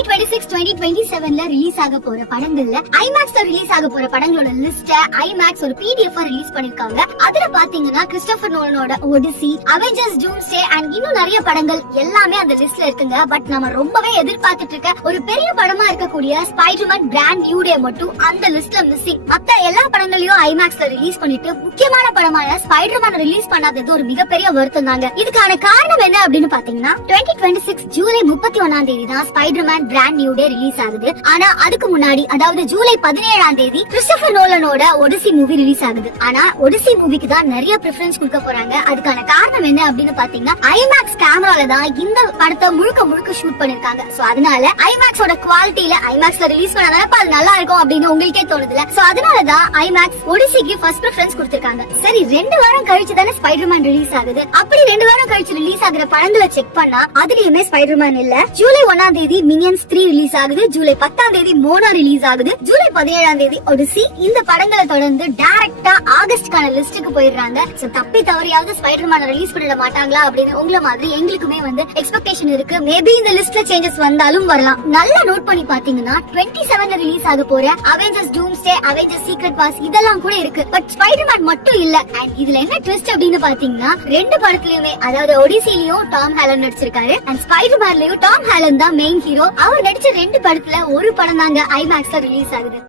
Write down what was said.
2026-2027 release ஆக போற படங்கள்ல ஐமேக்ஸ்ல ரிலீஸ் ஆக போற படங்களோட லிஸ்ட ஐமேக்ஸ் ஒரு PDF ரிலீஸ் பண்ணிருக்காங்க. அதுல பாத்தீங்கன்னா கிறிஸ்டோபர் நோலனோட ஒடிசி, அவெஞ்சர்ஸ் டூம்ஸ்டே அண்ட் இன்னும் நிறைய படங்கள் எல்லாமே அந்த லிஸ்ட்ல இருக்குங்க. பட் நம்ம ரொம்பவே எதிர்பார்த்துட்டு இருக்க ஒரு பெரிய படமா இருக்கக்கூடிய ஸ்பைடர்மேன் பிராண்ட் நியூ டே மட்டும் அந்த லிஸ்ட்ல மிஸ்ஸிங். மத்த எல்லா படங்களையும் ஐமேக்ஸ்ல ரிலீஸ் பண்ணிட்டு முக்கியமான படமான ஸ்பைடர்மேன் ரிலீஸ் பண்ணாதது ஒரு மிகப்பெரிய வருத்தம் தாங்க. இதுக்கான காரணம் என்ன அப்படின்னு பாத்தீங்கன்னா 2026 ஜூலை 31ஆம் தேதி தான் Spiderman brand new day release ஆகுது. ஆனா அதுக்கு முன்னாடி அதாவது ஜூலை 17ஆம் தேதி கிறிஸ்டோபர் நோலனோட ஒடிசி மூவி ரிலீஸ் ஆகுது. ஆனா ஒடிசி மூவிக்கு தான் நிறைய பிரெஃபரன்ஸ் கொடுக்க போறாங்க. அதுக்கான காரணம் என்ன அப்படின்னு பாத்தீங்கன்னா ஐமேக்ஸ் கேமரால தான் இந்த படத்தை முழுக்க முழுக்க ஷூட் பண்ணிருக்காங்க. சோ அதனால ஐமேக்ஸோட குவாலிட்டியில ஐமேக்ஸ்ல ரிலீஸ் பண்ணாதான் அது நல்லா இருக்கும் அப்படின்னு உங்களுக்கே தோணுதுல. சோ அதனாலதான் ஐமேக்ஸ் ஒடிசிக்கு ஃபர்ஸ்ட் பிரெஃபரன்ஸ் கொடுத்திருக்காங்க. சரி, 2 வாரம் கழிச்சு தானே ஸ்பைடர்மேன் ரிலீஸ் ஆகுது. அப்படி 2 வாரம் கழிச்சு ரிலீஸ் ஆகுற படங்களை செக் பண்ணா அதுலயுமே ஸ்பைடர்மேன் இல்ல. ஜூலை 1ஆம் தேதி மினியன்ஸ் 3 ரிலீஸ் ஆகுது. ஜூலை 10ஆம் தேதி மோனா ரிலீஸ் ஆகுது. ஜூலை 17ஆம் தேதி ஒடிசி. இந்த படங்களை தொடர்ந்து டைரக்டா ஆகஸ்ட்கான லிஸ்டுக்கு போயிடுறாங்க. சோ தப்பி தவறியாவது ஸ்பைடர்மேன் ரிலீஸ் பண்ணிட மாட்டாங்களா அப்படின்னு உங்களை மாதிரி எங்களுக்குமே எக்ஸ்பெக்டேஷன் இருக்கு. மேபி இந்த லிஸ்ட்ல சேஞ்சஸ் வந்தாலும் வரலாம். நல்லா நோட் பண்ணி பாத்தீங்கன்னா 27 ரிலீஸ் ஆக போற அவெஞ்சர்ஸ் டூம்ஸ்டே, அவெஞ்சர்ஸ் சீக்ரெட் வார்ஸ் இதெல்லாம் கூட இருக்கு. பட் ஸ்பைடர்மேன் மட்டும் இல்ல. அண்ட் இதுல என்ன ட்விஸ்ட் அப்படின்னு பாத்தீங்கன்னா 2 படத்துலயுமே அதாவது ஒடிசிலயும் டாம் ஹாலண்ட் நடிச்சிருக்காரு அண்ட் ஸ்பைடர்மேன்லயும் டாம் ஹாலண்ட் தான் மெயின் ஹீரோ. அவர் நடிச்ச 2 படத்துல ஒரு படம் தாங்க ஐமேக்ஸ்ல ரிலீஸ் ஆகுது.